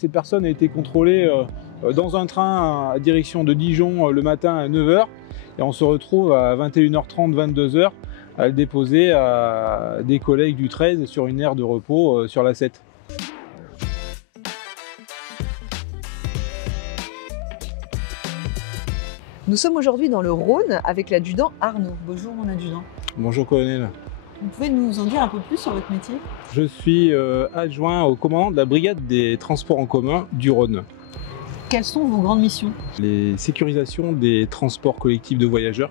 Cette personne a été contrôlée dans un train à direction de Dijon le matin à 9 h et on se retrouve à 21 h 30, 22 h à le déposer à des collègues du 13 sur une aire de repos sur la 7. Nous sommes aujourd'hui dans le Rhône avec l'adjudant Arnaud. Bonjour mon adjudant. Bonjour colonel. Vous pouvez nous en dire un peu plus sur votre métier? Je suis adjoint au commandant de la brigade des transports en commun du Rhône. Quelles sont vos grandes missions? Les sécurisations des transports collectifs de voyageurs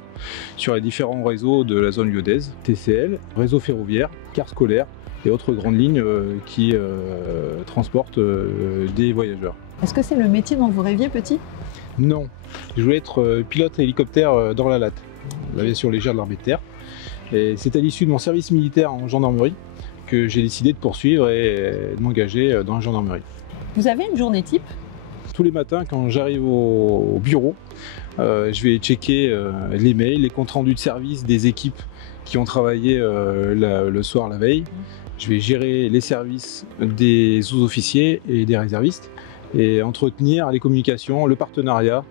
sur les différents réseaux de la zone lyonnaise, TCL, réseau ferroviaire, cars scolaires et autres grandes lignes qui transportent des voyageurs. Est-ce que c'est le métier dont vous rêviez petit? Non, je voulais être pilote hélicoptère dans la Latte, l'aviation légère de l'armée de terre. Et c'est à l'issue de mon service militaire en gendarmerie que j'ai décidé de poursuivre et de m'engager dans la gendarmerie. Vous avez une journée type? Tous les matins, quand j'arrive au bureau, je vais checker les mails, les comptes rendus de service des équipes qui ont travaillé le soir la veille. Je vais gérer les services des sous-officiers et des réservistes et entretenir les communications, le partenariat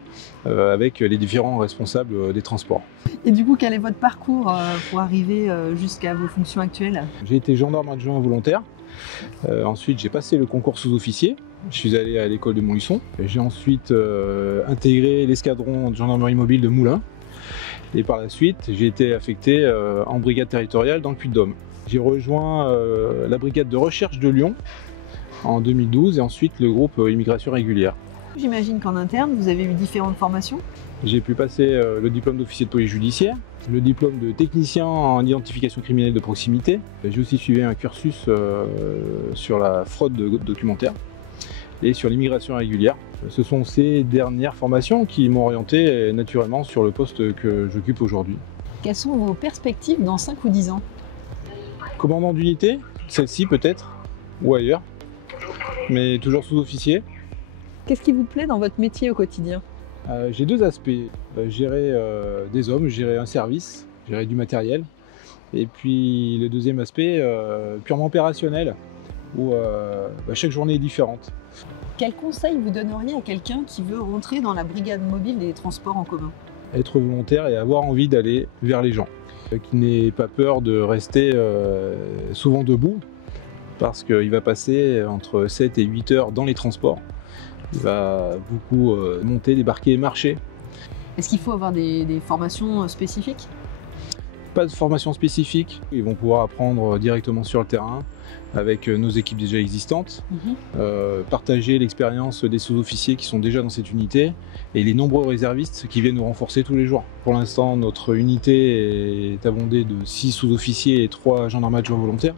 avec les différents responsables des transports. Et du coup, quel est votre parcours pour arriver jusqu'à vos fonctions actuelles? J'ai été gendarme adjoint volontaire. Ensuite, j'ai passé le concours sous-officier. Je suis allé à l'école de Montluçon. J'ai ensuite intégré l'escadron de gendarmerie mobile de Moulins. Et par la suite, j'ai été affecté en brigade territoriale dans le Puy-de-Dôme. J'ai rejoint la brigade de recherche de Lyon en 2012 et ensuite le groupe immigration régulière. J'imagine qu'en interne, vous avez eu différentes formations. J'ai pu passer le diplôme d'officier de police judiciaire, le diplôme de technicien en identification criminelle de proximité. J'ai aussi suivi un cursus sur la fraude documentaire et sur l'immigration régulière. Ce sont ces dernières formations qui m'ont orienté naturellement sur le poste que j'occupe aujourd'hui. Quelles sont vos perspectives dans 5 ou 10 ans? Commandant d'unité, celle-ci peut-être, ou ailleurs, mais toujours sous-officier. Qu'est-ce qui vous plaît dans votre métier au quotidien? J'ai deux aspects, gérer des hommes, gérer un service, gérer du matériel. Et puis le deuxième aspect, purement opérationnel, où chaque journée est différente. Quel conseil vous donneriez à quelqu'un qui veut rentrer dans la brigade mobile des transports en commun? Être volontaire et avoir envie d'aller vers les gens. Qui n'ait pas peur de rester souvent debout, parce qu'il va passer entre 7 et 8 heures dans les transports. Il va beaucoup monter, débarquer et marcher. Est-ce qu'il faut avoir des formations spécifiques? Pas de formation spécifique. Ils vont pouvoir apprendre directement sur le terrain avec nos équipes déjà existantes, partager l'expérience des sous-officiers qui sont déjà dans cette unité et les nombreux réservistes qui viennent nous renforcer tous les jours. Pour l'instant, notre unité est abondée de 6 sous-officiers et 3 gendarmes adjoints volontaires.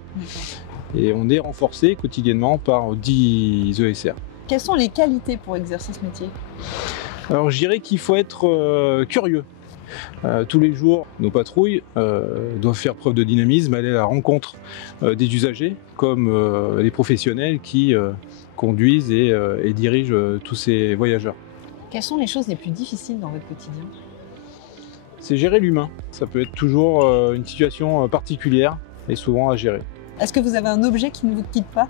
Et on est renforcé quotidiennement par 10 ESR. Quelles sont les qualités pour exercer ce métier? Alors je dirais qu'il faut être curieux. Tous les jours, nos patrouilles doivent faire preuve de dynamisme, aller à la rencontre des usagers, comme les professionnels qui conduisent et dirigent tous ces voyageurs. Quelles sont les choses les plus difficiles dans votre quotidien? C'est gérer l'humain. Ça peut être toujours une situation particulière et souvent à gérer. Est-ce que vous avez un objet qui ne vous quitte pas?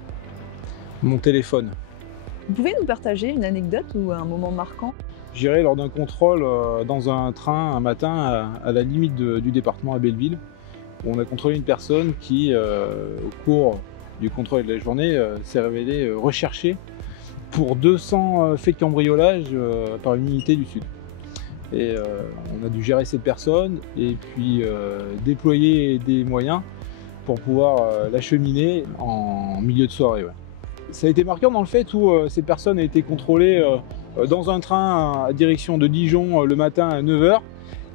Mon téléphone. Vous pouvez nous partager une anecdote ou un moment marquant? J'irai lors d'un contrôle dans un train un matin à la limite du département à Belleville, où on a contrôlé une personne qui, au cours du contrôle de la journée, s'est révélée recherchée pour 200 faits de cambriolage par une unité du Sud. Et on a dû gérer cette personne et puis déployer des moyens pour pouvoir l'acheminer en milieu de soirée. Ouais. Ça a été marquant dans le fait où cette personne a été contrôlée dans un train à direction de Dijon le matin à 9 h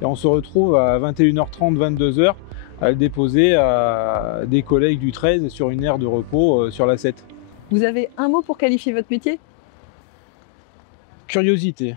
et on se retrouve à 21 h 30, 22 h à le déposer à des collègues du 13 sur une aire de repos sur la 7. Vous avez un mot pour qualifier votre métier? Curiosité.